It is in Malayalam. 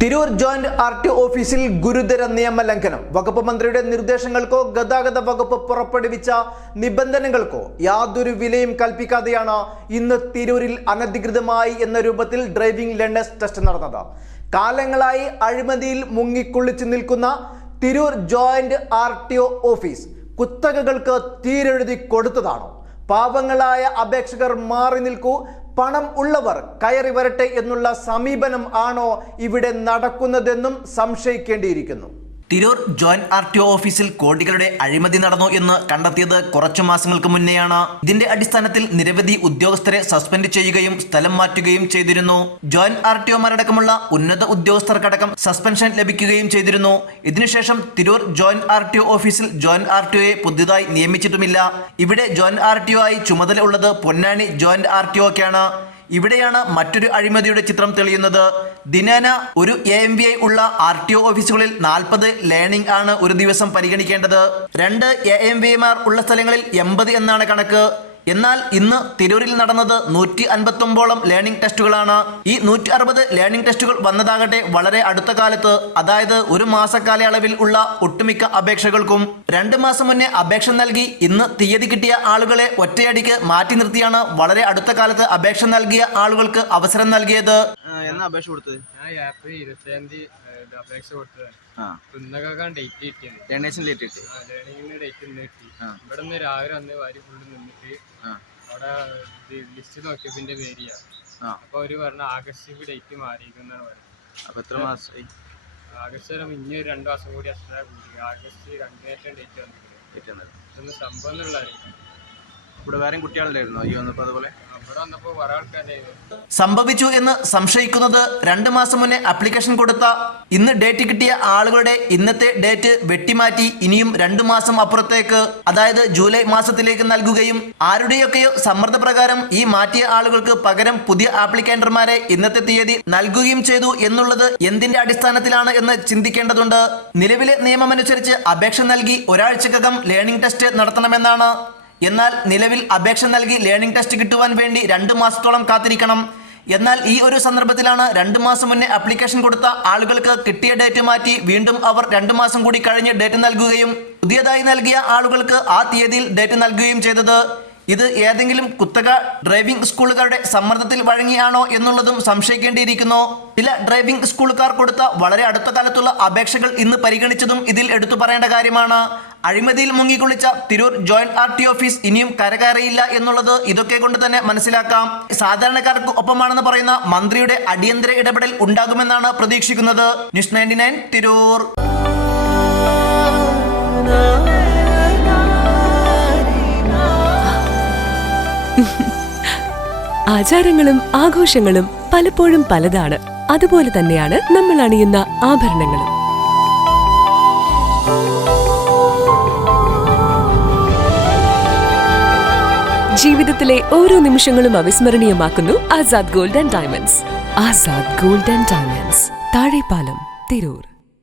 തിരൂർ ജോയിന്റ് RTO ഓഫീസിൽ ഗുരുതര നിയമലംഘനം. വകുപ്പ് മന്ത്രിയുടെ നിർദ്ദേശങ്ങൾക്കോ ഗതാഗത വകുപ്പ് പുറപ്പെടുവിച്ച നിബന്ധനകൾക്കോ യാതൊരു വിലയും കൽപ്പിക്കാതെയാണ് ഇന്ന് തിരൂരിൽ അനധികൃതമായി എന്ന രൂപത്തിൽ ഡ്രൈവിംഗ് ലേണേഴ്സ് ടെസ്റ്റ് നടന്നത്. കാലങ്ങളായി അഴിമതിയിൽ മുങ്ങിക്കുളിച്ചു നിൽക്കുന്ന തിരൂർ ജോയിന്റ് RTO ഓഫീസ് കുത്തകകൾക്ക് തീരെഴുതി കൊടുത്തതാണോ? പാവങ്ങളായ അപേക്ഷകർ മാറി നിൽക്കൂ, പണം ഉള്ളവർ കയറി വരട്ടെ എന്നുള്ള സമീപനം ആണോ ഇവിടെ നടക്കുന്നതെന്നും സംശയിക്കേണ്ടിയിരിക്കുന്നു. തിരൂർ ജോയിന്റ് RTO ഓഫീസിൽ കോടികളുടെ അഴിമതി നടന്നു എന്ന് കണ്ടെത്തിയത് കുറച്ചു മാസങ്ങൾക്ക് മുന്നെയാണ്. ഇതിന്റെ അടിസ്ഥാനത്തിൽ നിരവധി ഉദ്യോഗസ്ഥരെ സസ്പെൻഡ് ചെയ്യുകയും സ്ഥലം മാറ്റുകയും ചെയ്തിരുന്നു. ജോയിന്റ് RTOമാരടക്കമുള്ള ഉന്നത ഉദ്യോഗസ്ഥർക്കടക്കം സസ്പെൻഷൻ ലഭിക്കുകയും ചെയ്തിരുന്നു. ഇതിനുശേഷം തിരൂർ ജോയിന്റ് RTO ഓഫീസിൽ ജോയിന്റ് RTOയെ പുതുതായി നിയമിച്ചിട്ടുമില്ല. ഇവിടെ ജോയിന്റ് RTO ആയി ചുമതല ഉള്ളത് പൊന്നാനി ജോയിന്റ് RTOക്കാണ്. ഇവിടെയാണ് മറ്റൊരു അഴിമതിയുടെ ചിത്രം തെളിയുന്നത്. ദിനേന ഒരു AMVI ഉള്ള RTO ഓഫീസുകളിൽ 40 ലേണിംഗ് ആണ് ഒരു ദിവസം പരിഗണിക്കേണ്ടത്. 2 AMVIമാർ ഉള്ള സ്ഥലങ്ങളിൽ 80 എന്നാണ് കണക്ക്. എന്നാൽ ഇന്ന് തിരൂരിൽ നടന്നത് 159ഓളം ലേണിംഗ് ടെസ്റ്റുകളാണ്. ഈ 160 ലേണിംഗ് ടെസ്റ്റുകൾ വന്നതാകട്ടെ വളരെ അടുത്ത കാലത്ത്, അതായത് ഒരു മാസക്കാലയളവിൽ ഉള്ള ഒട്ടുമിക്ക അപേക്ഷകൾക്കും. 2 മാസം മുന്നേ അപേക്ഷ നൽകി ഇന്ന് തീയതി കിട്ടിയ ആളുകളെ ഒറ്റയടിക്ക് മാറ്റി നിർത്തിയാണ് വളരെ അടുത്ത കാലത്ത് അപേക്ഷ നൽകിയ ആളുകൾക്ക് അവസരം നൽകിയത്. അപേക്ഷ കൊടുത്തത് ഞാൻ ഏപ്രിൽ 25 അപേക്ഷ കൊടുത്തത്. ഇന്നൊക്കെ ഡേറ്റ് കിട്ടിയത് ലേണിംഗിന് ഡേറ്റ് ഇന്ന് കിട്ടി. ഇവിടെ നിന്ന് രാവിലെ വന്ന് വരി ഫുള്ള് നിന്നിട്ട് അവിടെ ലിസ്റ്റ് നോക്കിയതിന്റെ പേരിയാണ്. അപ്പൊ അവര് പറഞ്ഞ ആഗസ്റ്റ് ഡേറ്റ് മാറിയിരിക്കുന്നാണ് പറയുന്നത്. അപ്പൊ എത്ര മാസമായി? ആഗസ്റ്റ് ഇനി 2 മാസം കൂടി എക്സ്ട്രാ കൂടി ആഗസ്റ്റ് 2 ഡേറ്റ് വന്നിട്ടുണ്ട്. ഇതൊന്ന് സംഭവം എന്നുള്ളതായിരിക്കും. ഇവിടെ വേറെ കുട്ടികളുണ്ടായിരുന്നു ഈ വന്നപ്പോ? അതുപോലെ സംഭവിച്ചു എന്ന് സംശയിക്കുന്നത് 2 മാസം മുന്നേ ആപ്ലിക്കേഷൻ കൊടുത്ത ഇന്ന് ഡേറ്റ് കിട്ടിയ ആളുകളുടെ ഇന്നത്തെ ഡേറ്റ് വെട്ടിമാറ്റി ഇനിയും 2 മാസം അപ്പുറത്തേക്ക്, അതായത് ജൂലൈ മാസത്തിലേക്ക് നൽകുകയും ആരുടെയൊക്കെയോ സമ്മർദ്ദപ്രകാരം ഈ മാറ്റിയ ആളുകൾക്ക് പകരം പുതിയ ആപ്ലിക്കന്റർമാരെ ഇന്നത്തെ തീയതി നൽകുകയും ചെയ്തു എന്നുള്ളത് എന്തിന്റെ അടിസ്ഥാനത്തിലാണ് എന്ന് ചിന്തിക്കേണ്ടതുണ്ട്. നിലവിലെ നിയമമനുസരിച്ച് അപേക്ഷ നൽകി ഒരാഴ്ചക്കകം ലേണിംഗ് ടെസ്റ്റ് നടത്തണമെന്നാണ്. എന്നാൽ നിലവിൽ അപേക്ഷ നൽകി ലേണിംഗ് ടെസ്റ്റ് കിട്ടുവാൻ വേണ്ടി 2 മാസത്തോളം കാത്തിരിക്കണം. എന്നാൽ ഈ ഒരു സന്ദർഭത്തിലാണ് 2 മാസം മുന്നേ ആപ്ലിക്കേഷൻ കൊടുത്ത ആളുകൾക്ക് കിട്ടിയ ഡേറ്റ് മാറ്റി വീണ്ടും അവർ 2 മാസം കൂടി കഴിഞ്ഞ് ഡേറ്റ് നൽകുകയും പുതിയതായി നൽകിയ ആളുകൾക്ക് ആ തീയതിയിൽ ഡേറ്റ് നൽകുകയും ചെയ്തത്. ഇത് ഏതെങ്കിലും കുത്തക ഡ്രൈവിംഗ് സ്കൂളുകളുടെ സമ്മർദ്ദത്തിൽ വഴങ്ങിയാണോ എന്നുള്ളതും സംശയിക്കേണ്ടിയിരിക്കുന്നു. ചില ഡ്രൈവിംഗ് സ്കൂളുകാർ കൊടുത്ത വളരെ അടുത്ത കാലത്തുള്ള അപേക്ഷകൾ ഇന്ന് പരിഗണിച്ചതും ഇതിൽ എടുത്തു പറയേണ്ട കാര്യമാണ്. അഴിമതിയിൽ മുങ്ങിക്കുളിച്ച തിരൂർ ജോയിന്റ് RTO ഓഫീസ് ഇനിയും കരകയറിയില്ല എന്നുള്ളത് ഇതൊക്കെ കൊണ്ട് തന്നെ മനസ്സിലാക്കാം. സാധാരണക്കാർക്ക് ഒപ്പമാണെന്ന് പറയുന്ന മന്ത്രിയുടെ അടിയന്തര ഇടപെടൽ ഉണ്ടാകുമെന്നാണ് പ്രതീക്ഷിക്കുന്നത്. ന്യൂസ് 99 തിരൂർ. ആചാരങ്ങളും ആഘോഷങ്ങളും പലപ്പോഴും പലതാണ്. അതുപോലെ തന്നെയാണ് നമ്മൾ അണിയുന്ന ആഭരണങ്ങളും. ജീവിതത്തിലെ ഓരോ നിമിഷങ്ങളും അവിസ്മരണീയമാക്കുന്നു Azad gold and diamonds. Azad gold and diamonds, Thazhepalam, Tirur.